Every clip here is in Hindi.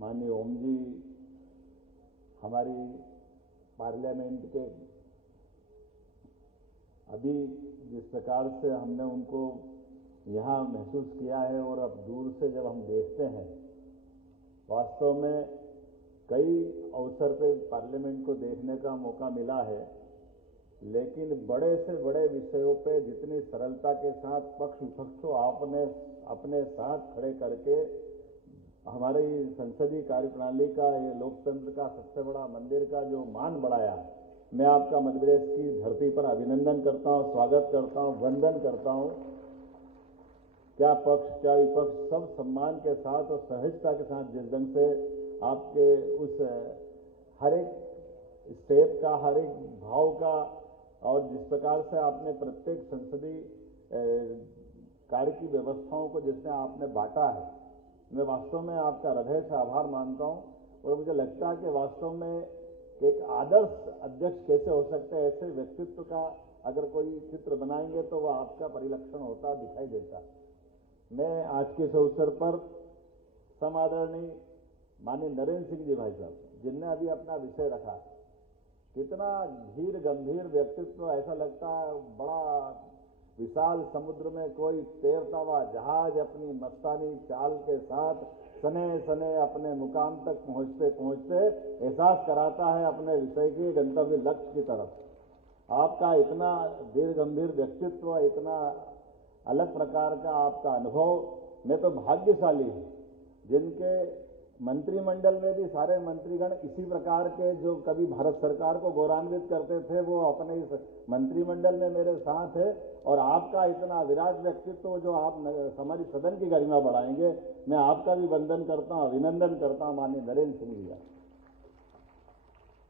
माननीय ओम जी हमारी पार्लियामेंट के अभी जिस प्रकार से हमने उनको यहाँ महसूस किया है और अब दूर से जब हम देखते हैं, वास्तव में कई अवसर पे पार्लियामेंट को देखने का मौका मिला है, लेकिन बड़े से बड़े विषयों पे जितनी सरलता के साथ पक्ष विपक्ष को आपने अपने साथ खड़े करके हमारी संसदीय कार्यप्रणाली का, ये लोकतंत्र का सबसे बड़ा मंदिर का जो मान बढ़ाया, मैं आपका मध्यप्रदेश की धरती पर अभिनंदन करता हूं, स्वागत करता हूं, वंदन करता हूं। क्या पक्ष क्या विपक्ष सब सम्मान के साथ और सहजता के साथ जिस ढंग से आपके उस हर एक स्टेप का, हर एक भाव का और जिस प्रकार से आपने प्रत्येक संसदीय कार्य की व्यवस्थाओं को जिसने आपने बांटा है, मैं वास्तव में आपका हृदय से आभार मानता हूं। और मुझे लगता है कि वास्तव में एक आदर्श अध्यक्ष कैसे हो सकते हैं, ऐसे व्यक्तित्व का अगर कोई चित्र बनाएंगे तो वह आपका परिलक्षण होता दिखाई देता। मैं आज के इस अवसर पर समादरणीय माननीय नरेंद्र सिंह जी भाई साहब, जिनने अभी अपना विषय रखा, कितना धीर गंभीर व्यक्तित्व, ऐसा लगता है बड़ा विशाल समुद्र में कोई तैरता हुआ जहाज अपनी मस्तानी चाल के साथ सने सने अपने मुकाम तक पहुंचते पहुंचते एहसास कराता है अपने विषय के गंतव्य लक्ष्य की तरफ। आपका इतना धीर गंभीर व्यक्तित्व, इतना अलग प्रकार का आपका अनुभव, मैं तो भाग्यशाली हूं जिनके मंत्रिमंडल में भी सारे मंत्रीगण इसी प्रकार के जो कभी भारत सरकार को गौरवान्वित करते थे, वो अपने इस मंत्रिमंडल में मेरे साथ है। और आपका इतना विराट व्यक्तित्व जो आप हमारी सदन की गरिमा बढ़ाएंगे, मैं आपका भी वंदन करता हूं, अभिनंदन करता हूं माननीय नरेंद्र सिंह जी का।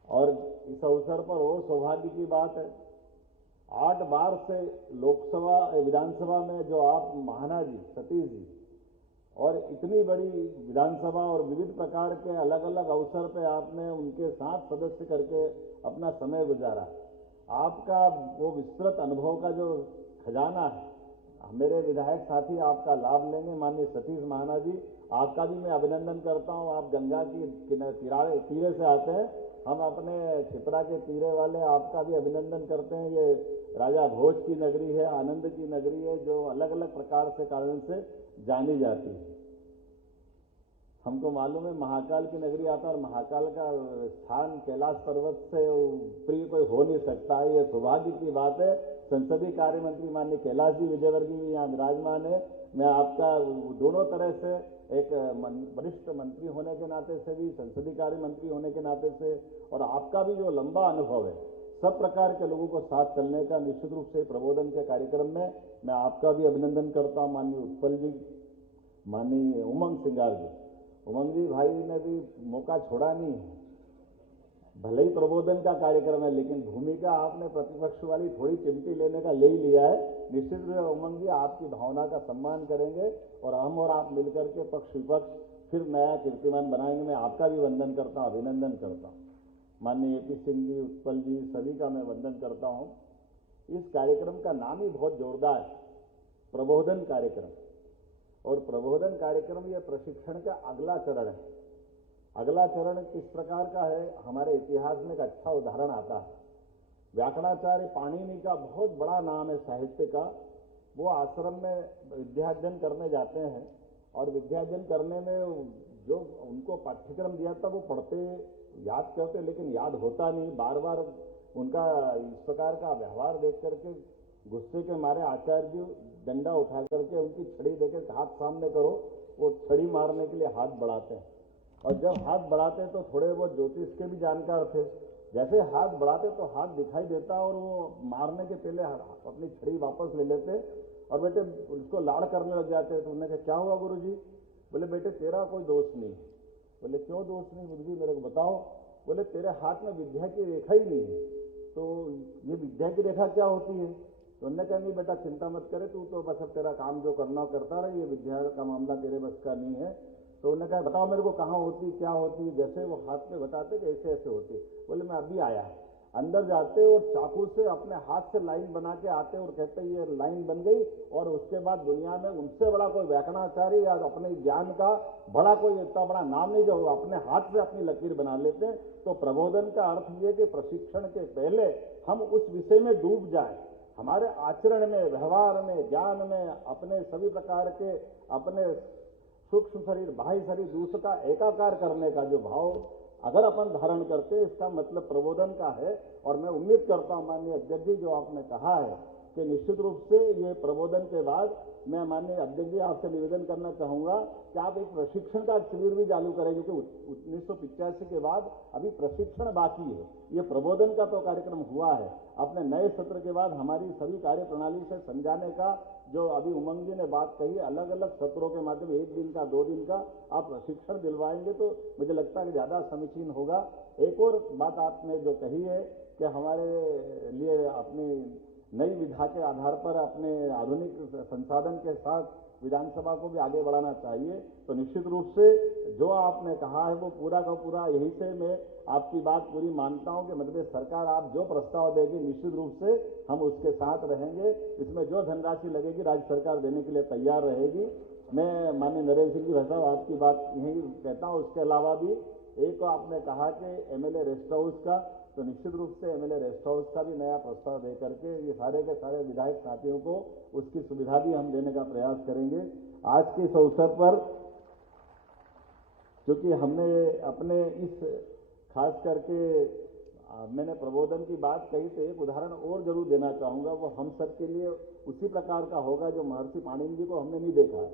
और इस अवसर पर वो सौभाग्य की बात है, 8 बार से लोकसभा विधानसभा में जो आप महाना जी, सतीश जी, और इतनी बड़ी विधानसभा और विविध प्रकार के अलग अलग अवसर पे आपने उनके साथ सदस्य करके अपना समय गुजारा। आपका वो विस्तृत अनुभव का जो खजाना है, मेरे विधायक साथी आपका लाभ लेंगे। माननीय सतीश महाना जी, आपका भी मैं अभिनंदन करता हूं। आप गंगा की तीरे से आते हैं, हम अपने क्षिप्रा के तीरे वाले आपका भी अभिनंदन करते हैं। ये राजा भोज की नगरी है, आनंद की नगरी है, जो अलग अलग प्रकार से कारण से जानी जाती है। हमको मालूम है महाकाल की नगरी आता है, और महाकाल का स्थान कैलाश पर्वत से प्रिय कोई हो नहीं सकता। ये सौभाग्य की बात है। संसदीय कार्य मंत्री माननीय कैलाश जी विजयवर्गीय भी यहाँ विराजमान है। मैं आपका दोनों तरह से, एक वरिष्ठ मंत्री होने के नाते से भी, संसदीय कार्य मंत्री होने के नाते से, और आपका भी जो लंबा अनुभव है सब प्रकार के लोगों को साथ चलने का, निश्चित रूप से प्रबोधन के कार्यक्रम में मैं आपका भी अभिनंदन करता हूं। माननीय उत्पल जी, माननीय उमंग सिंगार जी, उमंग जी भाई ने भी मौका छोड़ा नहीं है। भले ही प्रबोधन का कार्यक्रम है, लेकिन भूमिका आपने प्रतिपक्ष वाली थोड़ी चिमटी लेने का ले ही लिया है। निश्चित रूप से उमंग जी आपकी भावना का सम्मान करेंगे और हम और आप मिलकर के पक्ष विपक्ष फिर नया कीर्तिमान बनाएंगे। मैं आपका भी वंदन करता हूं, अभिनंदन करता हूं। माननीय एपी सिंह जी, उत्पल जी, सभी का मैं वंदन करता हूं। इस कार्यक्रम का नाम ही बहुत जोरदार है, प्रबोधन कार्यक्रम। और प्रबोधन कार्यक्रम यह प्रशिक्षण का अगला चरण है। अगला चरण किस प्रकार का है, हमारे इतिहास में एक अच्छा उदाहरण आता है। व्याकरणाचार्य पाणिनि का बहुत बड़ा नाम है साहित्य का। वो आश्रम में विद्याध्ययन करने जाते हैं, और विद्याध्ययन करने में जो उनको पाठ्यक्रम दिया था वो पढ़ते, याद करते, लेकिन याद होता नहीं। बार बार उनका इस प्रकार का व्यवहार देख करके गुस्से के मारे आचार्य जी डंडा उठा करके उनकी छड़ी देकर हाथ सामने करो, वो छड़ी मारने के लिए हाथ बढ़ाते हैं। और जब हाथ बढ़ाते तो थोड़े वो ज्योतिष के भी जानकार थे, जैसे हाथ बढ़ाते तो हाथ दिखाई देता और वो मारने के पहले अपनी छड़ी वापस ले लेते और बेटे उसको लाड़ करने लग जाते। तो उन्होंने कहा क्या हुआ गुरुजी? बोले बेटे तेरा कोई दोष नहीं है। बोले क्यों दोष नहीं गुरुजी, मेरे को बताओ। बोले तेरे हाथ में विद्या की रेखा ही नहीं है। तो ये विद्या की रेखा क्या होती है? तो उन्होंने कहा नहीं बेटा चिंता मत करे, तू तो बस अब तेरा काम जो करना करता रहे, ये विद्या का मामला तेरे बस का नहीं है। तो उन्होंने कहा बताओ मेरे को कहाँ होती, क्या होती? जैसे वो हाथ में बताते कि ऐसे ऐसे होती। बोले मैं अभी आया। अंदर जाते और चाकू से अपने हाथ से लाइन बना के आते और कहते ये लाइन बन गई, और उसके बाद दुनिया में उनसे बड़ा कोई व्याकरणाचार्य या अपने ज्ञान का बड़ा कोई इतना बड़ा नाम नहीं जो अपने हाथ से अपनी लकीर बना लेते हैं। तो प्रबोधन का अर्थ ये कि प्रशिक्षण के पहले हम उस विषय में डूब जाएं, हमारे आचरण में, व्यवहार में, ज्ञान में, अपने सभी प्रकार के अपने सूक्ष्म शरीर, बाह्य शरीर, दूसरे का एकाकार करने का जो भाव अगर अपन धारण करते हैं, इसका मतलब प्रबोधन का है। और मैं उम्मीद करता हूं माननीय अध्यक्ष जी, जो आपने कहा है कि निश्चित रूप से ये प्रबोधन के बाद मैं माननीय अध्यक्ष जी आपसे निवेदन करना चाहूंगा कि आप एक प्रशिक्षण का शिविर भी चालू करें, क्योंकि 1985 के बाद अभी प्रशिक्षण बाकी है। ये प्रबोधन का तो कार्यक्रम हुआ है, अपने नए सत्र के बाद हमारी सभी कार्य प्रणाली से समझाने का जो अभी उमंग जी ने बात कही, अलग अलग सत्रों के माध्यम, 1 दिन का, 2 दिन का आप प्रशिक्षण दिलवाएंगे तो मुझे लगता है कि ज्यादा समीचीन होगा। एक और बात आपने जो कही है कि हमारे लिए अपनी नई विधा के आधार पर अपने आधुनिक संसाधन के साथ विधानसभा को भी आगे बढ़ाना चाहिए, तो निश्चित रूप से जो आपने कहा है वो पूरा का पूरा, यही से मैं आपकी बात पूरी मानता हूं कि मध्य प्रदेश सरकार आप जो प्रस्ताव देगी निश्चित रूप से हम उसके साथ रहेंगे। इसमें जो धनराशि लगेगी राज्य सरकार देने के लिए तैयार रहेगी। मैं माननीय नरेंद्र सिंह जी भाई साहब आपकी बात यही कहता हूं। उसके अलावा भी एक आपने कहा कि एमएलए रेस्ट हाउस का, तो निश्चित रूप से एमएलए रेस्ट हाउस का भी नया प्रस्ताव दे करके ये सारे के सारे विधायक साथियों को उसकी सुविधा भी हम देने का प्रयास करेंगे। आज के इस अवसर पर क्योंकि हमने अपने इस खास करके मैंने प्रबोधन की बात कही, तो एक उदाहरण और जरूर देना चाहूंगा, वो हम सब के लिए उसी प्रकार का होगा जो महर्षि पाणिनि जी को हमने नहीं देखा है,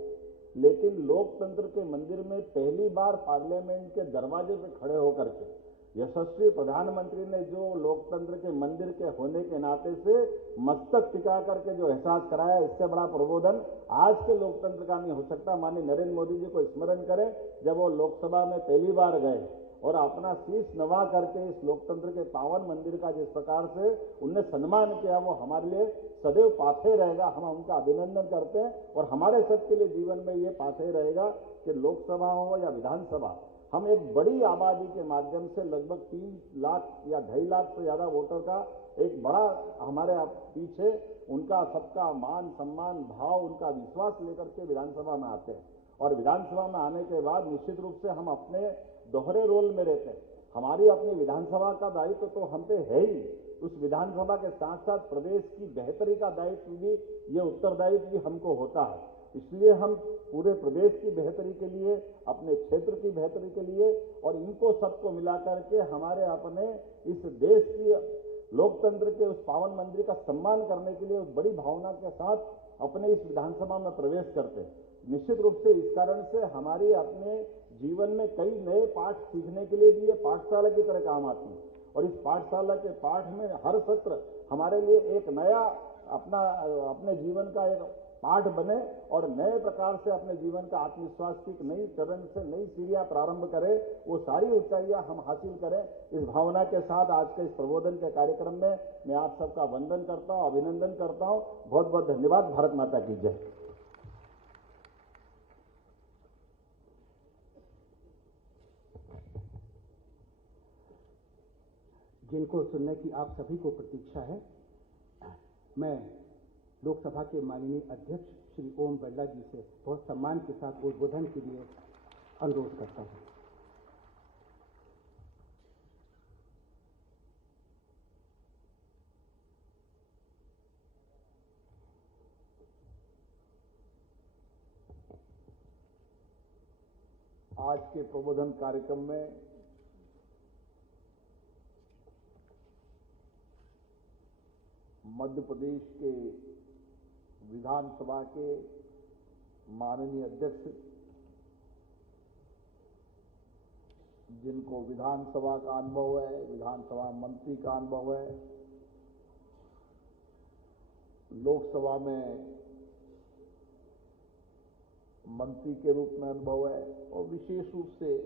लेकिन लोकतंत्र के मंदिर में पहली बार पार्लियामेंट के दरवाजे पे खड़े होकर के यशस्वी प्रधानमंत्री ने जो लोकतंत्र के मंदिर के होने के नाते से मस्तक टिका करके जो एहसास कराया, इससे बड़ा प्रबोधन आज के लोकतंत्र का नहीं हो सकता। माननीय नरेंद्र मोदी जी को स्मरण करें, जब वो लोकसभा में पहली बार गए और अपना शीश नवा करके इस लोकतंत्र के पावन मंदिर का जिस प्रकार से उनने सम्मान किया, वो हमारे लिए सदैव पाथे रहेगा। हम उनका अभिनंदन करते हैं और हमारे सबके लिए जीवन में ये पाथे रहेगा कि लोकसभा हो या विधानसभा, हम एक बड़ी आबादी के माध्यम से लगभग 3 लाख या 2.5 लाख से ज्यादा वोटर का एक बड़ा हमारे पीछे उनका सबका मान सम्मान भाव, उनका विश्वास लेकर के विधानसभा में आते हैं। और विधानसभा में आने के बाद निश्चित रूप से हम अपने दोहरे रोल में रहते हैं। हमारी अपनी विधानसभा का दायित्व तो हम पे है ही, उस विधानसभा के साथ साथ प्रदेश की बेहतरी का दायित्व भी, ये उत्तरदायित्व भी हमको होता है। इसलिए हम पूरे प्रदेश की बेहतरी के लिए, अपने क्षेत्र की बेहतरी के लिए और इनको सबको मिलाकर के हमारे अपने इस देश की लोकतंत्र के उस पावन मंदिर का सम्मान करने के लिए उस बड़ी भावना के साथ अपने इस विधानसभा में प्रवेश करते हैं। निश्चित रूप से इस कारण से हमारी अपने जीवन में कई नए पाठ सीखने के लिए भी ये पाठशाला की तरह काम आती है। और इस पाठशाला के पाठ में हर सत्र हमारे लिए एक नया अपने जीवन का एक पाठ बने और नए प्रकार से अपने जीवन का आत्मविश्वास की एक नई चरण से नई सीढ़ियां प्रारंभ करें, वो सारी ऊंचाइयां हम हासिल करें। इस भावना के साथ आज के इस प्रबोधन के कार्यक्रम में मैं आप सबका वंदन करता हूं, अभिनंदन करता हूं। बहुत बहुत धन्यवाद। भारत माता की जय। जिनको सुनने की आप सभी को प्रतीक्षा है, मैं लोकसभा के माननीय अध्यक्ष श्री ओम बिरला जी से बहुत सम्मान के साथ उद्बोधन के लिए अनुरोध करता हूं। आज के प्रबोधन कार्यक्रम में मध्य प्रदेश के विधानसभा के माननीय अध्यक्ष, जिनको विधानसभा का अनुभव है, विधानसभा मंत्री का अनुभव है, लोकसभा में मंत्री के रूप में अनुभव है और विशेष रूप से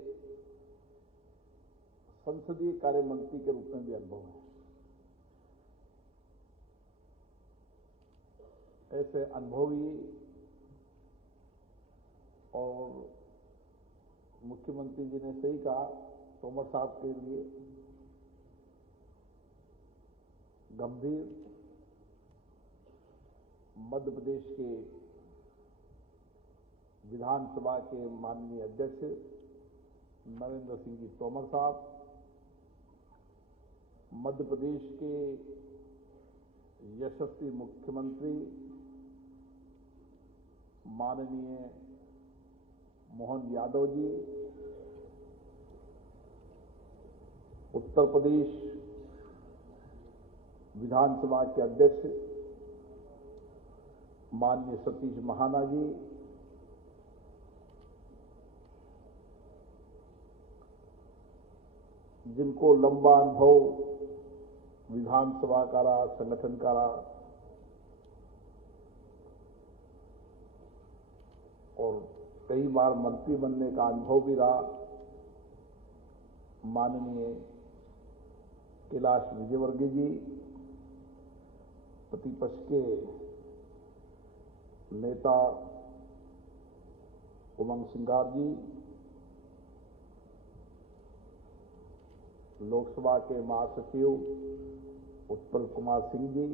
संसदीय कार्य मंत्री के रूप में भी अनुभव है। ऐसे अनुभवी और मुख्यमंत्री जी ने सही कहा, तोमर साहब के लिए गंभीर मध्य प्रदेश के विधानसभा के माननीय अध्यक्ष नरेंद्र सिंह जी तोमर साहब, मध्य प्रदेश के यशस्वी मुख्यमंत्री माननीय मोहन यादव जी, उत्तर प्रदेश विधानसभा के अध्यक्ष माननीय सतीश महाना जी, जिनको लंबा अनुभव विधानसभा का रहा, संगठन का रहा और कई बार मंत्री बनने का अनुभव भी रहा, माननीय कैलाश विजयवर्गीय जी, प्रतिपक्ष के नेता उमंग सिंघार जी, लोकसभा के महासचिव उत्पल कुमार सिंह जी,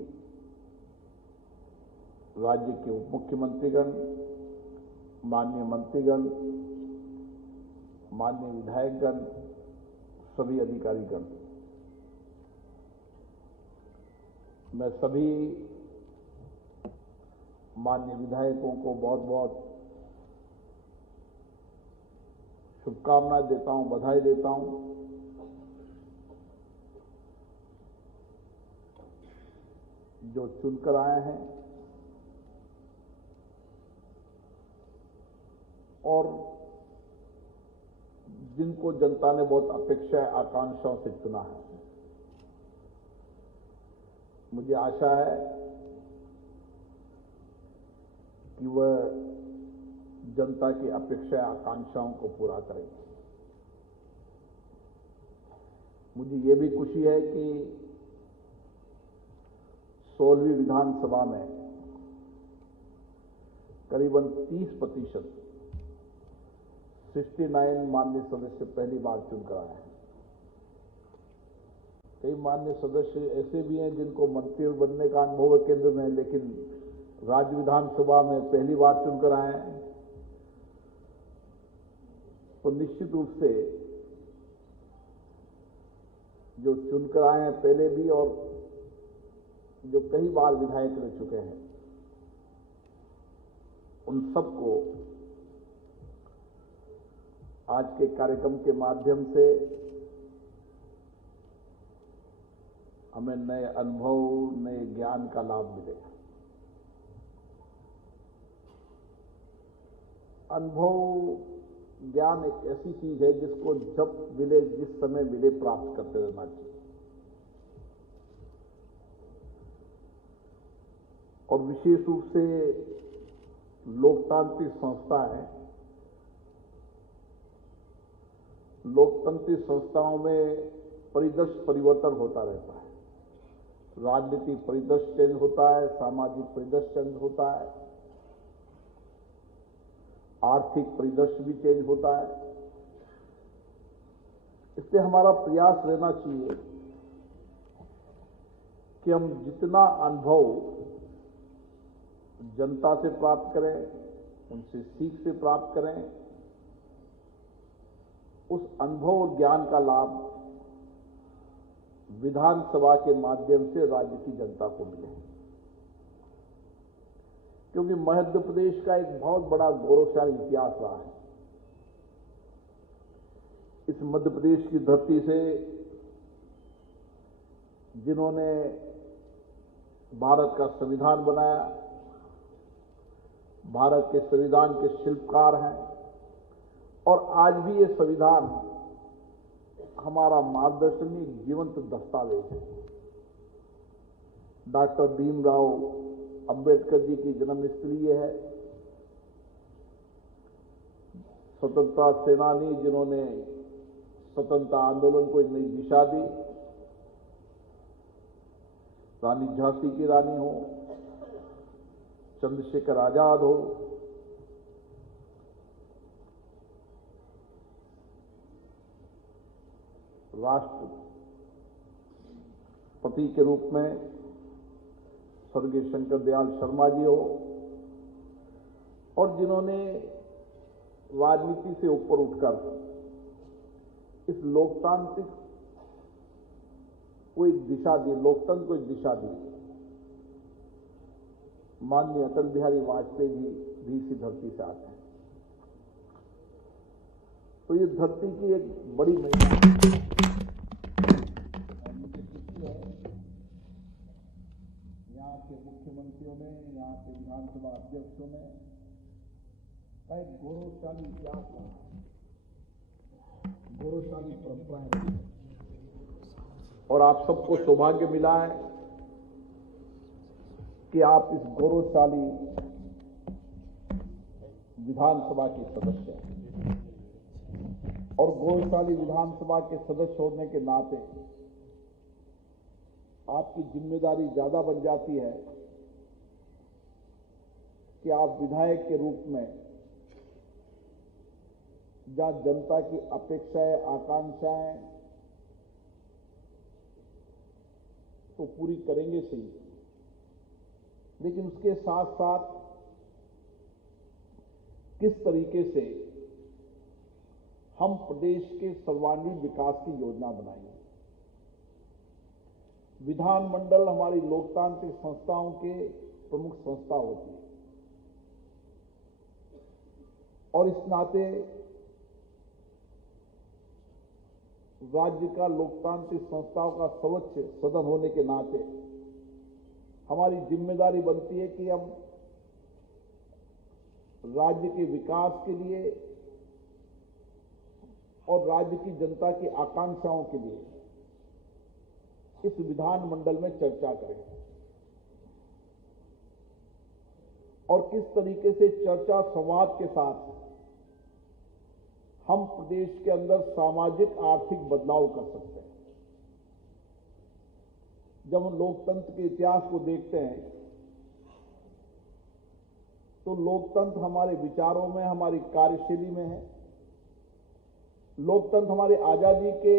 राज्य के उप मुख्यमंत्रीगण, माननीय मंत्रीगण, माननीय विधायकगण, सभी अधिकारीगण, मैं सभी माननीय विधायकों को बहुत बहुत शुभकामनाएं देता हूं, बधाई देता हूं। जो चुनकर आए हैं और जिनको जनता ने बहुत अपेक्षा आकांक्षाओं से चुना है, मुझे आशा है कि वह जनता की अपेक्षा आकांक्षाओं को पूरा करेंगे। मुझे ये भी खुशी है कि 16वीं विधानसभा में करीबन 30% 69 माननीय सदस्य पहली बार चुनकर आए हैं। कई माननीय सदस्य ऐसे भी हैं जिनको मंत्री बनने का अनुभव है केंद्र में, लेकिन राज्य विधानसभा में पहली बार चुनकर आए हैं। तो निश्चित रूप से जो चुनकर आए हैं पहले भी और जो कई बार विधायक रह चुके हैं, उन सबको आज के कार्यक्रम के माध्यम से हमें नए अनुभव, नए ज्ञान का लाभ मिलेगा। अनुभव, ज्ञान एक ऐसी चीज है जिसको जब मिले, जिस समय मिले, प्राप्त करते रहना चाहिए। और विशेष रूप से लोकतांत्रिक संस्थाएं, लोकतांत्रिक संस्थाओं में परिदृश्य परिवर्तन होता रहता है। राजनीतिक परिदृश्य चेंज होता है, सामाजिक परिदृश्य चेंज होता है, आर्थिक परिदृश्य भी चेंज होता है। इसलिए हमारा प्रयास रहना चाहिए कि हम जितना अनुभव जनता से प्राप्त करें, उनसे सीख से प्राप्त करें, उस अनुभव और ज्ञान का लाभ विधानसभा के माध्यम से राज्य की जनता को मिले। क्योंकि मध्य प्रदेश का एक बहुत बड़ा गौरवशाली इतिहास रहा है। इस मध्य प्रदेश की धरती से जिन्होंने भारत का संविधान बनाया, भारत के संविधान के शिल्पकार हैं और आज भी ये संविधान हमारा मार्गदर्शनी जीवंत दस्तावेज है। डॉक्टर भीमराव अंबेडकर जी की जन्मस्थली ये है। स्वतंत्रता सेनानी जिन्होंने स्वतंत्रता आंदोलन को एक नई दिशा दी, रानी झांसी की रानी हो, चंद्रशेखर आजाद हो, पति के रूप में स्वर्गीय शंकर दयाल शर्मा जी हो, और जिन्होंने राजनीति से ऊपर उठकर इस लोकतांत्रिक को एक दिशा दी, लोकतंत्र को एक दिशा दी। माननीय अटल बिहारी वाजपेयी जी भी इसी धरती से आते हैं। तो ये धरती की एक बड़ी महिला यहाँ के मुख्यमंत्रियों ने, यहाँ के विधानसभा अध्यक्षों ने का एक गौरवशाली इतिहास रहा, गौरवशाली परंपराएं रही, और आप सबको सौभाग्य मिला है कि आप इस गौरवशाली विधानसभा के सदस्य हैं, और गौरवशाली विधानसभा के सदस्य होने के नाते आपकी जिम्मेदारी ज्यादा बन जाती है कि आप विधायक के रूप में जहां जनता की अपेक्षाएं, आकांक्षाएं तो पूरी करेंगे सही, लेकिन उसके साथ साथ किस तरीके से हम प्रदेश के सर्वांगीण विकास की योजना बनाएंगे। विधानमंडल हमारी लोकतांत्रिक संस्थाओं के प्रमुख संस्था होती है, और इस नाते राज्य का लोकतांत्रिक संस्थाओं का सर्वोच्च सदन होने के नाते हमारी जिम्मेदारी बनती है कि हम राज्य के विकास के लिए और राज्य की जनता की आकांक्षाओं के लिए इस विधानमंडल में चर्चा करें, और किस तरीके से चर्चा संवाद के साथ हम प्रदेश के अंदर सामाजिक आर्थिक बदलाव कर सकते हैं। जब हम लोकतंत्र के इतिहास को देखते हैं तो लोकतंत्र हमारे विचारों में, हमारी कार्यशैली में है। लोकतंत्र हमारी आजादी के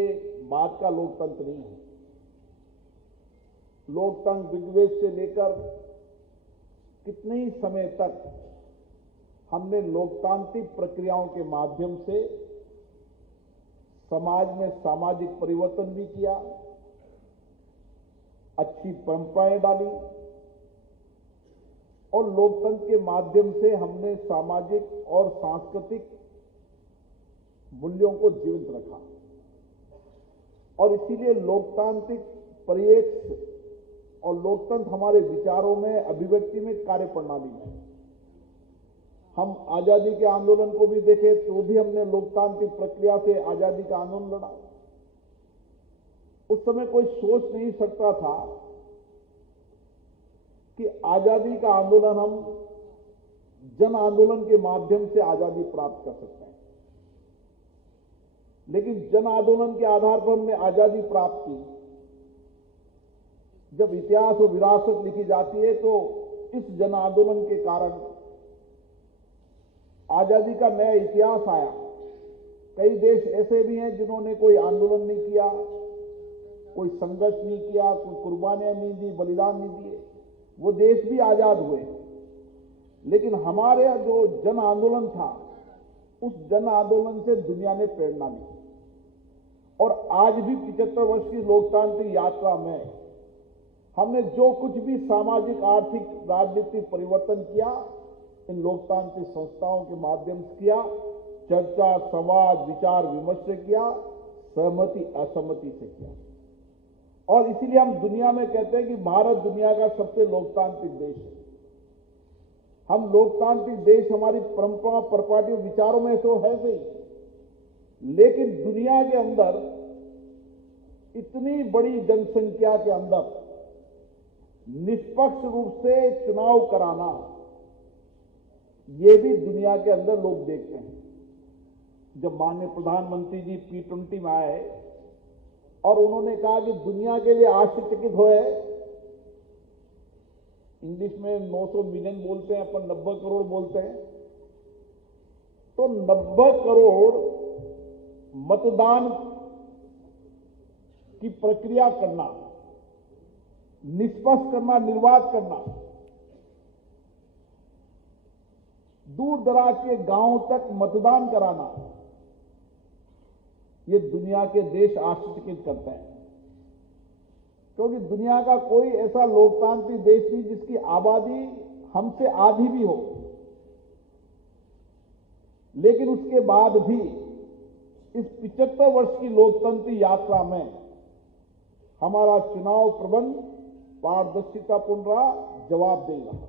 बाद का लोकतंत्र नहीं है। लोकतंत्र ऋग्वेद से लेकर कितने ही समय तक हमने लोकतांत्रिक प्रक्रियाओं के माध्यम से समाज में सामाजिक परिवर्तन भी किया, अच्छी परंपराएं डाली, और लोकतंत्र के माध्यम से हमने सामाजिक और सांस्कृतिक मूल्यों को जीवित रखा। और इसीलिए लोकतांत्रिक परिप्रेक्ष्य और लोकतंत्र हमारे विचारों में, अभिव्यक्ति में, कार्यप्रणाली में। हम आजादी के आंदोलन को भी देखें तो भी हमने लोकतांत्रिक प्रक्रिया से आजादी का आंदोलन लड़ा। उस समय कोई सोच नहीं सकता था कि आजादी का आंदोलन हम जन आंदोलन के माध्यम से आजादी प्राप्त कर सकते हैं, लेकिन जन आंदोलन के आधार पर हमने आजादी प्राप्त की। जब इतिहास और विरासत लिखी जाती है तो इस जन आंदोलन के कारण आजादी का नया इतिहास आया। कई देश ऐसे भी हैं जिन्होंने कोई आंदोलन नहीं किया, कोई संघर्ष नहीं किया, कोई कुर्बानियां नहीं दी, बलिदान नहीं दिए, वो देश भी आजाद हुए। लेकिन हमारे जो जन आंदोलन था, उस जन आंदोलन से दुनिया ने प्रेरणा ली, और आज भी 75 वर्ष की लोकतांत्रिक यात्रा में हमने जो कुछ भी सामाजिक, आर्थिक, राजनीतिक परिवर्तन किया, इन लोकतांत्रिक संस्थाओं के माध्यम से किया। चर्चा, संवाद, विचार विमर्श से किया, सहमति असहमति से किया। और इसीलिए हम दुनिया में कहते हैं कि भारत दुनिया का सबसे लोकतांत्रिक देश है। हम लोकतांत्रिक देश, हमारी परंपरा, प्रॉपर्टी, विचारों में तो है सही, लेकिन दुनिया के अंदर इतनी बड़ी जनसंख्या के अंदर निष्पक्ष रूप से चुनाव कराना, ये भी दुनिया के अंदर लोग देखते हैं। जब माननीय प्रधानमंत्री जी P20 में आए और उन्होंने कहा कि दुनिया के लिए आश्चर्यचकित हुए, इंग्लिश में 900 मिलियन बोलते हैं, अपन 90 करोड़ बोलते हैं, तो 90 करोड़ मतदान की प्रक्रिया करना निष्पक्ष करना, निर्वाध करना, दूर दराज के गांवों तक मतदान कराना, ये दुनिया के देश आश्चर्यचकित करते हैं। क्योंकि दुनिया का कोई ऐसा लोकतांत्रिक देश नहीं जिसकी आबादी हमसे आधी भी हो, लेकिन उसके बाद भी इस 75 वर्ष की लोकतंत्र यात्रा में हमारा चुनाव प्रबंध पारदर्शितापूर्ण रहा, जवाबदेही रहा।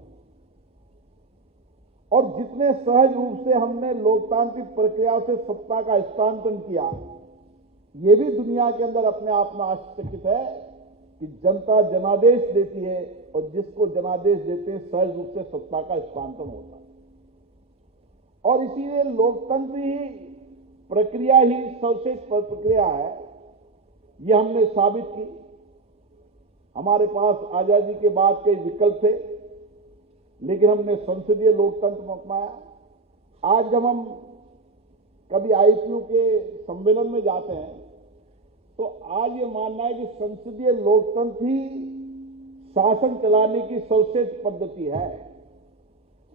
और जितने सहज रूप से हमने लोकतांत्रिक प्रक्रिया से सत्ता का हस्तांतरण किया, यह भी दुनिया के अंदर अपने आप में आश्चर्यचकित है कि जनता जनादेश देती है और जिसको जनादेश देते हैं सहज रूप से सत्ता का हस्तांतरण होता है। और इसीलिए लोकतंत्र ही प्रक्रिया ही सर्वश्रेष्ठ प्रक्रिया है, यह हमने साबित की। हमारे पास आजादी के बाद कई विकल्प थे, लेकिन हमने संसदीय लोकतंत्र अपनाया। आज जब हम कभी आईपीयू के सम्मेलन में जाते हैं तो आज ये मानना है कि संसदीय लोकतंत्र ही शासन चलाने की सर्वश्रेष्ठ पद्धति है।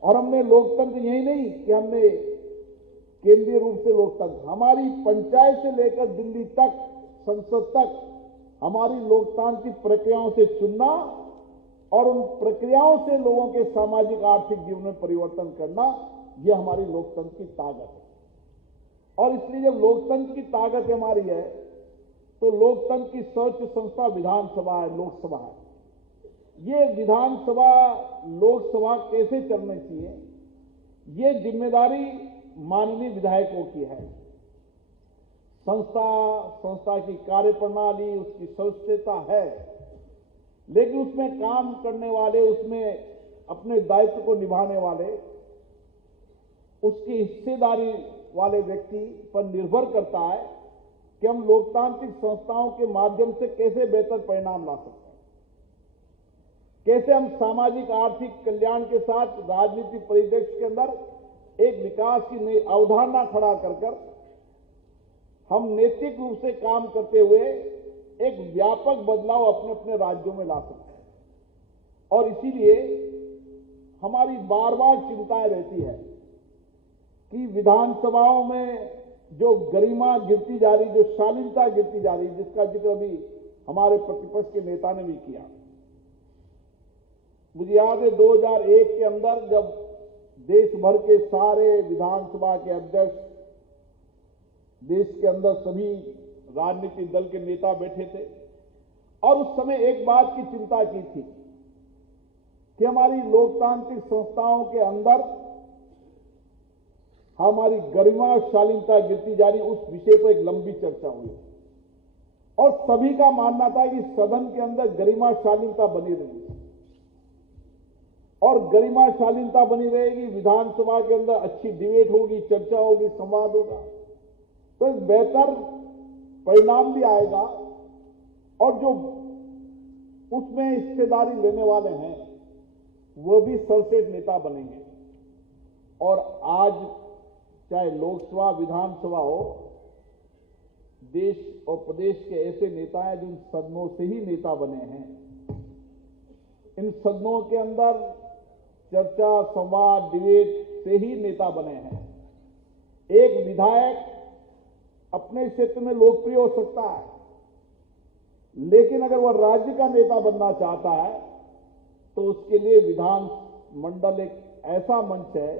और हमने लोकतंत्र यही नहीं कि हमने केंद्रीय रूप से लोकतंत्र, हमारी पंचायत से लेकर दिल्ली तक, संसद तक हमारी लोकतांत्रिक प्रक्रियाओं से चुनना और उन प्रक्रियाओं से लोगों के सामाजिक आर्थिक जीवन में परिवर्तन करना, यह हमारी लोकतंत्र की ताकत है। और इसलिए जब लोकतंत्र की ताकत हमारी है तो लोकतंत्र की सर्वोच्च संस्था विधानसभा है, लोकसभा है। ये विधानसभा लोकसभा कैसे चलनी चाहिए, ये जिम्मेदारी माननीय विधायकों की है। संस्था की कार्यप्रणाली, उसकी सर्वश्रेष्ठता है, लेकिन उसमें काम करने वाले, उसमें अपने दायित्व को निभाने वाले, उसकी हिस्सेदारी वाले व्यक्ति पर निर्भर करता है कि हम लोकतांत्रिक संस्थाओं के माध्यम से कैसे बेहतर परिणाम ला सकते हैं, कैसे हम सामाजिक आर्थिक कल्याण के साथ राजनीतिक परिदृश्य के अंदर एक विकास की नई अवधारणा खड़ा कर हम नैतिक रूप से काम करते हुए एक व्यापक बदलाव अपने अपने राज्यों में ला सकते हैं। और इसीलिए हमारी बार बार चिंताएं रहती है कि विधानसभाओं में जो गरिमा गिरती जा रही, जो शालीनता गिरती जा रही, जिसका जिक्र अभी हमारे प्रतिपक्ष के नेता ने भी किया। मुझे याद है 2001 के अंदर जब देश भर के सारे विधानसभा के अध्यक्ष, देश के अंदर सभी राजनीतिक दल के नेता बैठे थे और उस समय एक बात की चिंता की थी कि हमारी लोकतांत्रिक संस्थाओं के अंदर हमारी गरिमा और शालीनता गिरती जा रही, उस विषय पर एक लंबी चर्चा हुई और सभी का मानना था कि सदन के अंदर गरिमा शालीनता बनी रहेगी और गरिमा शालीनता बनी रहेगी, विधानसभा के अंदर अच्छी डिबेट होगी, चर्चा होगी, संवाद होगा, तो एक बेहतर परिणाम भी आएगा और जो उसमें हिस्सेदारी लेने वाले हैं वो भी सर्वश्रेष्ठ नेता बनेंगे। और आज चाहे लोकसभा, विधानसभा हो, देश और प्रदेश के ऐसे नेता हैं जिन सदनों से ही नेता बने हैं। इन सदनों के अंदर चर्चा, संवाद, डिबेट से ही नेता बने हैं। एक विधायक अपने क्षेत्र में लोकप्रिय हो सकता है, लेकिन अगर वह राज्य का नेता बनना चाहता है तो उसके लिए विधान मंडल एक ऐसा मंच है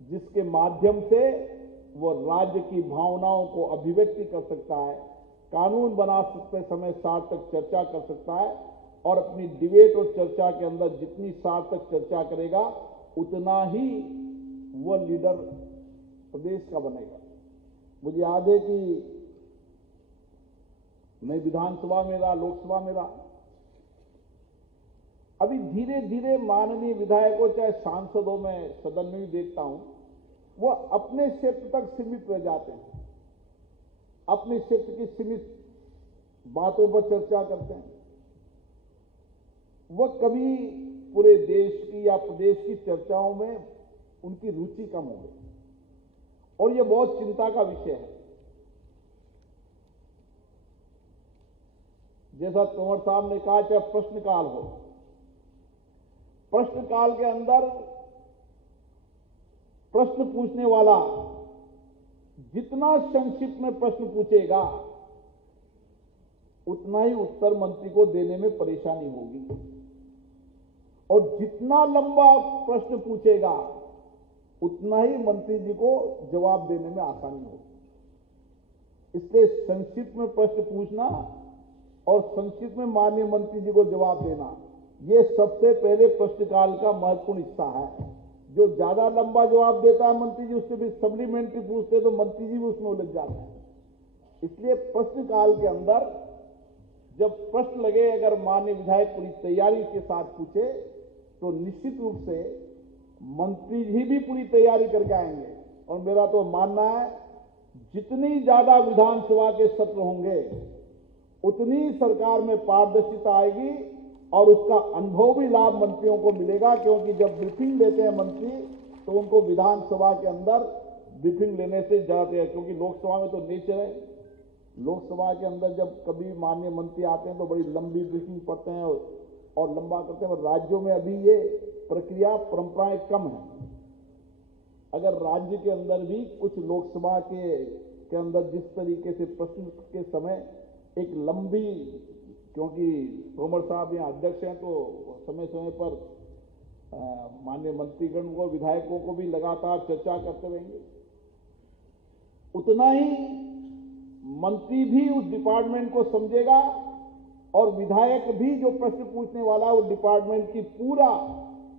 जिसके माध्यम से वह राज्य की भावनाओं को अभिव्यक्ति कर सकता है, कानून बना सकते समय सार्थक चर्चा कर सकता है और अपनी डिबेट और चर्चा के अंदर जितनी सार्थक चर्चा करेगा उतना ही वह लीडर प्रदेश का बनेगा। मुझे याद है कि मैं विधानसभा में रहा, लोकसभा में रहा, अभी धीरे धीरे माननीय विधायकों चाहे सांसदों में, सदन में भी देखता हूं, वो अपने क्षेत्र तक सीमित रह जाते हैं, अपने क्षेत्र की सीमित बातों पर चर्चा करते हैं। वह कभी पूरे देश की या प्रदेश की चर्चाओं में उनकी रुचि कम हो गई और यह बहुत चिंता का विषय है। जैसा तोमर साहब ने कहा, चाहे प्रश्नकाल हो, प्रश्नकाल के अंदर प्रश्न पूछने वाला जितना संक्षिप्त में प्रश्न पूछेगा उतना ही उत्तर मंत्री को देने में परेशानी होगी, और जितना लंबा प्रश्न पूछेगा उतना ही मंत्री जी को जवाब देने में आसानी होगी। इसलिए संक्षिप्त में प्रश्न पूछना और संक्षिप्त में माननीय मंत्री जी को जवाब देना, ये सबसे पहले प्रश्नकाल का महत्वपूर्ण हिस्सा है। जो ज्यादा लंबा जवाब देता है मंत्री जी, उससे भी सप्लीमेंट्री पूछते तो मंत्री जी भी उसमें उलझ जाते हैं। इसलिए प्रश्नकाल के अंदर जब प्रश्न लगे, अगर माननीय विधायक पूरी तैयारी के साथ पूछे तो निश्चित रूप से मंत्री जी भी पूरी तैयारी करके आएंगे। और मेरा तो मानना है, जितनी ज्यादा विधानसभा के सत्र होंगे उतनी सरकार में पारदर्शिता आएगी और उसका अनुभव भी लाभ मंत्रियों को मिलेगा, क्योंकि जब ब्रीफिंग लेते हैं मंत्री तो उनको विधानसभा के अंदर ब्रीफिंग लेने से जाते हैं, क्योंकि लोकसभा में तो नेचर है, लोकसभा के अंदर जब कभी माननीय मंत्री आते हैं तो बड़ी लंबी ब्रीफिंग पढ़ते हैं और लंबा करते हैं। राज्यों में अभी ये प्रक्रिया परंपराएं कम है। अगर राज्य के अंदर भी कुछ लोकसभा के अंदर जिस तरीके से प्रश्न के समय एक लंबी, क्योंकि तोमर साहब यहाँ अध्यक्ष हैं तो समय समय पर माननीय मंत्रीगण को, विधायकों को भी लगातार चर्चा करते रहेंगे, उतना ही मंत्री भी उस डिपार्टमेंट को समझेगा और विधायक भी जो प्रश्न पूछने वाला है वो डिपार्टमेंट की पूरा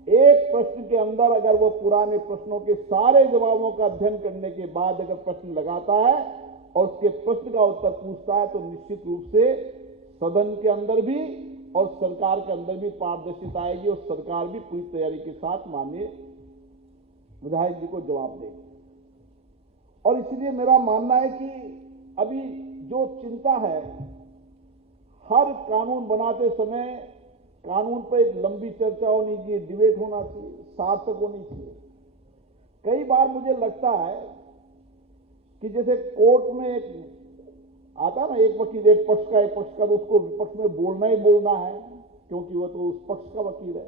एक प्रश्न के अंदर अगर वो पुराने प्रश्नों के सारे जवाबों का अध्ययन करने के बाद अगर प्रश्न लगाता है और उसके प्रश्न का उत्तर पूछता है तो निश्चित रूप से सदन के अंदर भी और सरकार के अंदर भी पारदर्शिता आएगी और सरकार भी पूरी तैयारी के साथ माननीय विधायक जी को जवाब देगी। और इसलिए मेरा मानना है कि अभी जो चिंता है, हर कानून बनाते समय कानून पर एक लंबी चर्चा होनी चाहिए, डिबेट होना चाहिए, सार्थक होनी चाहिए। कई बार मुझे लगता है कि जैसे कोर्ट में एक आता ना, एक वकील एक पक्ष का एक पक्ष का, तो उसको विपक्ष में बोलना ही बोलना है, क्योंकि वो तो उस पक्ष का वकील है।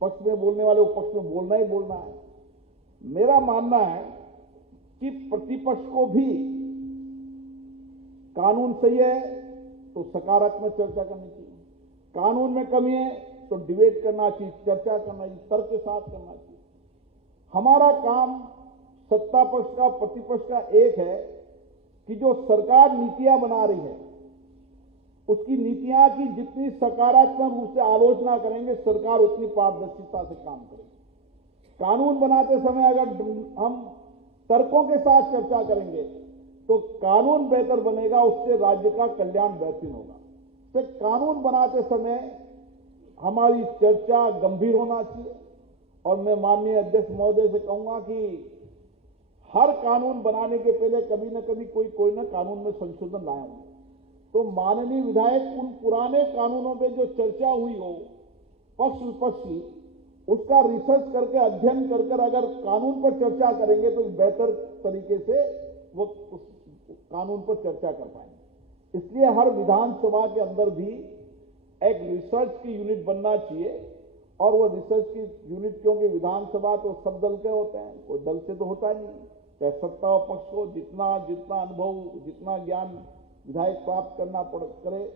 पक्ष में बोलने वाले को पक्ष में बोलना ही बोलना है। मेरा मानना है कि प्रतिपक्ष को भी कानून सही है तो सकारात्मक चर्चा करनी चाहिए, कानून में कमी है तो डिबेट करना चाहिए, चर्चा करना चाहिए, तर्क के साथ करना चाहिए। हमारा काम सत्ता पक्ष का प्रतिपक्ष का एक है कि जो सरकार नीतियां बना रही है उसकी नीतियां की जितनी सकारात्मक रूप से आलोचना करेंगे सरकार उतनी पारदर्शिता से काम करेगी। कानून बनाते समय अगर हम तर्कों के साथ चर्चा करेंगे तो कानून बेहतर बनेगा, उससे राज्य का कल्याण बेहतर होगा। तो कानून बनाते समय हमारी चर्चा गंभीर होना चाहिए और मैं माननीय अध्यक्ष महोदय से कहूंगा कि हर कानून बनाने के पहले कभी न कभी कोई न कानून में संशोधन लाए होंगे। तो माननीय विधायक उन पुराने कानूनों पे जो चर्चा हुई हो पक्ष विपक्ष की, उसका रिसर्च करके अध्ययन कर अगर कानून पर चर्चा करेंगे तो बेहतर तरीके से वो उस कानून पर चर्चा कर पाएंगे। इसलिए हर विधानसभा के अंदर भी एक रिसर्च की यूनिट बनना चाहिए और वो रिसर्च की यूनिट, क्योंकि विधानसभा तो सब दल के होते हैं, वो दल से तो होता नहीं, चाहे सत्ता और पक्ष को जितना अनुभव जितना ज्ञान विधायक प्राप्त करना करे।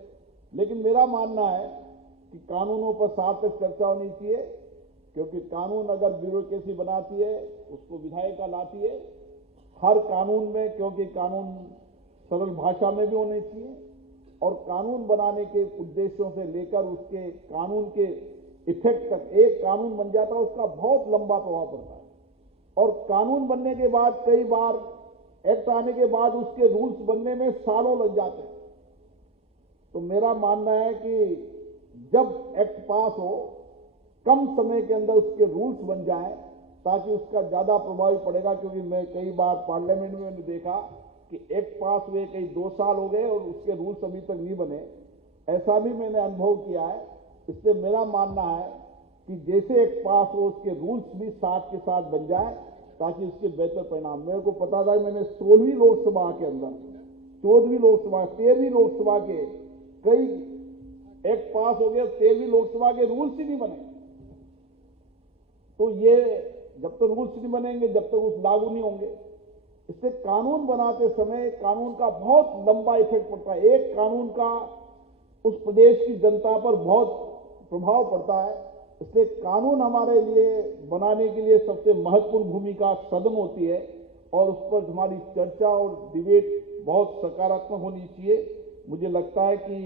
लेकिन मेरा मानना है कि कानूनों पर सार्थक चर्चा होनी चाहिए, क्योंकि कानून अगर ब्यूरोक्रेसी बनाती है उसको विधायिका लाती है हर कानून में, क्योंकि कानून सरल भाषा में भी होने चाहिए और कानून बनाने के उद्देश्यों से लेकर उसके कानून के इफेक्ट तक, एक कानून बन जाता है उसका बहुत लंबा प्रभाव पड़ता है और कानून बनने के बाद कई बार एक्ट आने के बाद उसके रूल्स बनने में सालों लग जाते हैं। तो मेरा मानना है कि जब एक्ट पास हो कम समय के अंदर उसके रूल्स बन जाएं ताकि उसका ज्यादा प्रभावी पड़ेगा, क्योंकि मैं कई बार पार्लियामेंट में मैंने देखा कि एक्ट पास हुए कई 2 साल हो गए और उसके रूल्स अभी तक नहीं बने, ऐसा भी मैंने अनुभव किया है। इसलिए मेरा मानना है कि जैसे एक्ट पास हो उसके रूल्स भी साथ के साथ बन जाए ताकि उसके बेहतर परिणाम। मेरे को पता था कि मैंने 16वीं लोकसभा के अंदर 14वीं लोकसभा 13वीं लोकसभा के कई एक्ट पास हो गए, 13वीं लोकसभा के रूल्स ही नहीं बने। तो ये जब तक रूल्स नहीं बनेंगे, जब तक उस लागू नहीं होंगे, इससे कानून बनाते समय कानून का बहुत लंबा इफेक्ट पड़ता है। एक कानून का उस प्रदेश की जनता पर बहुत प्रभाव पड़ता है। इसलिए कानून हमारे लिए बनाने के लिए सबसे महत्वपूर्ण भूमिका सदन होती है और उस पर हमारी चर्चा और डिबेट बहुत सकारात्मक होनी चाहिए। मुझे लगता है कि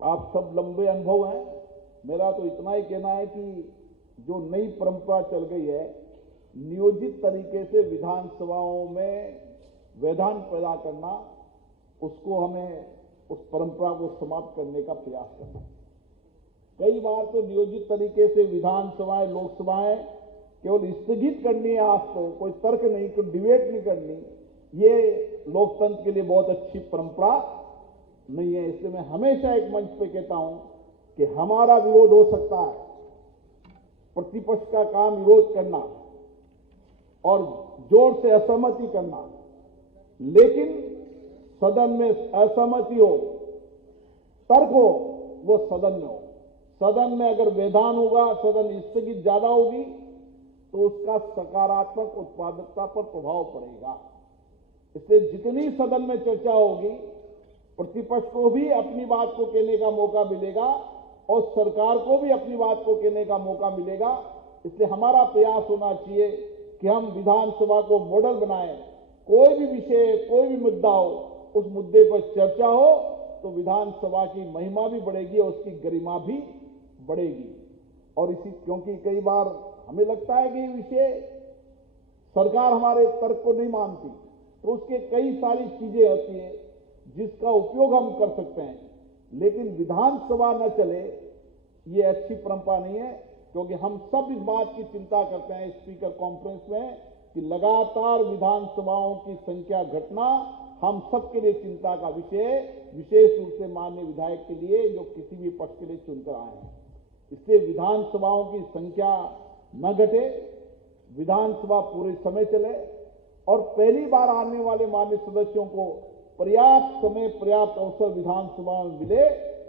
आप सब लंबे अनुभव हैं। मेरा तो इतना ही कहना है कि जो नई परंपरा चल गई है, नियोजित तरीके से विधानसभाओं में व्यवधान पैदा करना, उसको हमें उस परंपरा को समाप्त करने का प्रयास करना। कई बार तो नियोजित तरीके से विधानसभाएं, लोकसभाएं केवल स्थगित करनी है, आज तो कोई तर्क नहीं, कोई डिबेट नहीं करनी, ये लोकतंत्र के लिए बहुत अच्छी परंपरा नहीं है। इसलिए मैं हमेशा एक मंच पे कहता हूं कि हमारा विरोध हो सकता है, प्रतिपक्ष का काम विरोध करना और जोर से असहमति करना, लेकिन सदन में असहमति हो, तर्क हो, वो सदन में हो। सदन में अगर व्यवधान होगा, सदन स्थगित ज्यादा होगी, तो उसका सकारात्मक उत्पादकता पर प्रभाव पड़ेगा। इसलिए जितनी सदन में चर्चा होगी, प्रतिपक्ष को भी अपनी बात को कहने का मौका मिलेगा और सरकार को भी अपनी बात को कहने का मौका मिलेगा। इसलिए हमारा प्रयास होना चाहिए कि हम विधानसभा को मॉडल बनाएं। कोई भी विषय, कोई भी मुद्दा हो, उस मुद्दे पर चर्चा हो तो विधानसभा की महिमा भी बढ़ेगी और उसकी गरिमा भी बढ़ेगी। और इसी क्योंकि कई बार हमें लगता है कि ये विषय सरकार हमारे तर्क को नहीं मानती, तो उसके कई सारी चीजें होती है जिसका उपयोग हम कर सकते हैं, लेकिन विधानसभा न चले, ये अच्छी परंपरा नहीं है। क्योंकि हम सब इस बात की चिंता करते हैं स्पीकर कॉन्फ्रेंस में कि लगातार विधानसभाओं की संख्या घटना हम सबके लिए चिंता का विषय, विशेष रूप से माननीय विधायक के लिए जो किसी भी पक्ष के लिए चुनकर आए हैं। इसलिए विधानसभाओं की संख्या न घटे, विधानसभा पूरे समय चले और पहली बार आने वाले माननीय सदस्यों को पर्याप्त समय, पर्याप्त अवसर विधानसभा में मिले,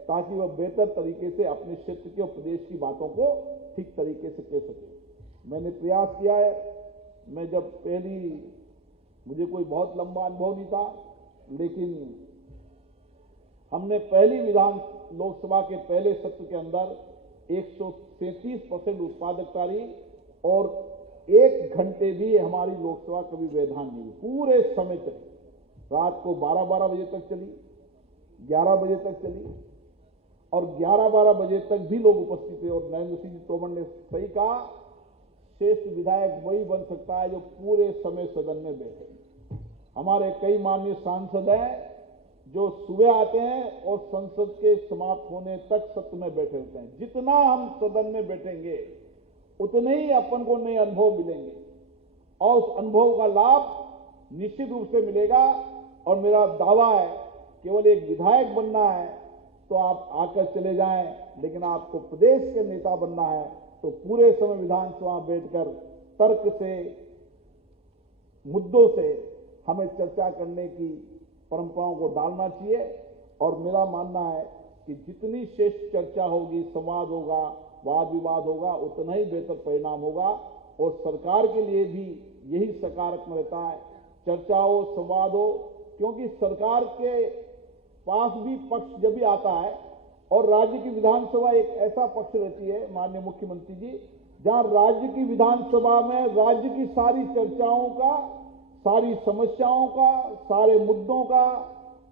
ताकि वह बेहतर तरीके से अपने क्षेत्र के और प्रदेश की बातों को ठीक तरीके से कह सके। मैंने प्रयास किया है। मैं जब मुझे कोई बहुत लंबा अनुभव नहीं था, लेकिन हमने पहली लोकसभा के पहले सत्र के अंदर 133% उत्पादकता रही और 1 घंटे भी हमारी लोकसभा कभी व्यवधान नहीं हुई, पूरे समय चली। रात को 12-12 बजे तक चली, 11 बजे तक चली और 11-12 बजे तक भी लोग उपस्थित थे। और नरेंद्र सिंह तोमर ने सही कहा, श्रेष्ठ विधायक वही बन सकता है जो पूरे समय सदन में बैठे। हमारे कई माननीय सांसद हैं जो सुबह आते हैं और संसद के समाप्त होने तक सत्र में बैठे होते हैं। जितना हम सदन में बैठेंगे, उतने ही अपन को नए अनुभव मिलेंगे और उस अनुभव का लाभ निश्चित रूप से मिलेगा। और मेरा दावा है, केवल एक विधायक बनना है तो आप आकर चले जाएं, लेकिन आपको प्रदेश के नेता बनना है तो पूरे समय विधानसभा बैठकर तर्क से, मुद्दों से हमें चर्चा करने की परंपराओं को डालना चाहिए। और मेरा मानना है कि जितनी श्रेष्ठ चर्चा होगी, संवाद होगा, वाद विवाद होगा, उतना ही बेहतर परिणाम होगा। और सरकार के लिए भी यही सकारात्मक रहता है, चर्चा हो, संवाद हो, क्योंकि सरकार के पास भी पक्ष जब भी आता है और राज्य की विधानसभा एक ऐसा पक्ष रहती है, माननीय मुख्यमंत्री जी, जहां राज्य की विधानसभा में राज्य की सारी चर्चाओं का, सारी समस्याओं का, सारे मुद्दों का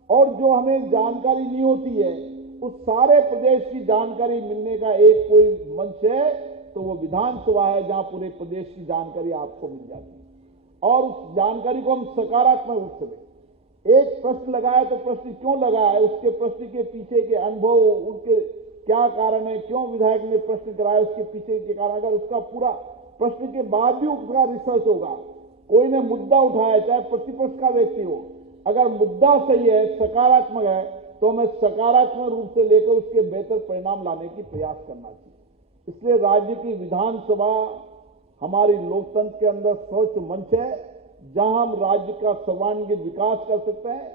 और जो हमें जानकारी नहीं होती है, उस सारे प्रदेश की जानकारी मिलने का एक कोई मंच है तो वो विधानसभा है, जहां पूरे प्रदेश की जानकारी आपको मिल जाती है। और उस जानकारी को हम सकारात्मक रूप से लें। एक प्रश्न लगाया तो प्रश्न क्यों लगाया, उसके प्रश्न के पीछे के अनुभव, उसके क्या कारण है, क्यों विधायक ने प्रश्न कराया, उसके पीछे के कारण, अगर उसका पूरा प्रश्न के बाद भी उसका रिसर्च होगा, कोई ने मुद्दा उठाया, चाहे प्रतिपक्ष का व्यक्ति हो, अगर मुद्दा सही है, सकारात्मक है, तो हमें सकारात्मक रूप से लेकर उसके बेहतर परिणाम लाने की प्रयास करना चाहिए। इसलिए राज्य की विधानसभा हमारी लोकतंत्र के अंदर सर्वोच्च मंच है, जहां हम राज्य का सर्वांगीण विकास कर सकते हैं,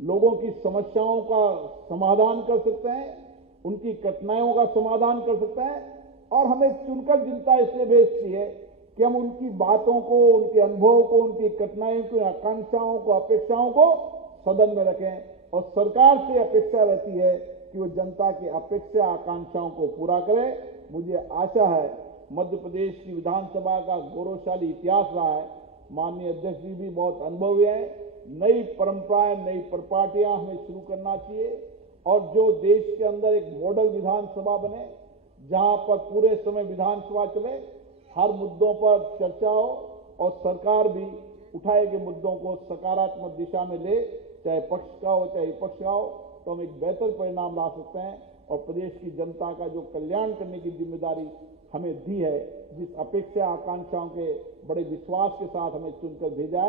लोगों की समस्याओं का समाधान कर सकते हैं, उनकी कठिनाइयों का समाधान कर सकते हैं। और हमें चुनकर जनता इसलिए भेजती है कि हम उनकी बातों को, उनके अनुभव को, उनकी कठिनाइयों को, आकांक्षाओं को, अपेक्षाओं को सदन में रखें। और सरकार से अपेक्षा रहती है कि वो जनता की अपेक्षा आकांक्षाओं को पूरा करे। मुझे आशा है मध्य प्रदेश की विधानसभा का गौरवशाली इतिहास रहा है। माननीय अध्यक्ष जी भी बहुत अनुभवी हैं। नई परंपराएं, नई परिपाटियां हमें शुरू करना चाहिए और जो देश के अंदर एक मॉडल विधानसभा बने, जहां पर पूरे समय विधानसभा चले, हर मुद्दों पर चर्चा हो और सरकार भी उठाए गए मुद्दों को सकारात्मक दिशा में ले, चाहे पक्ष का हो चाहे विपक्ष का हो, तो हम एक बेहतर परिणाम ला सकते हैं। और प्रदेश की जनता का जो कल्याण करने की जिम्मेदारी हमें दी है, जिस अपेक्षा आकांक्षाओं के बड़े विश्वास के साथ हमें चुनकर भेजा है,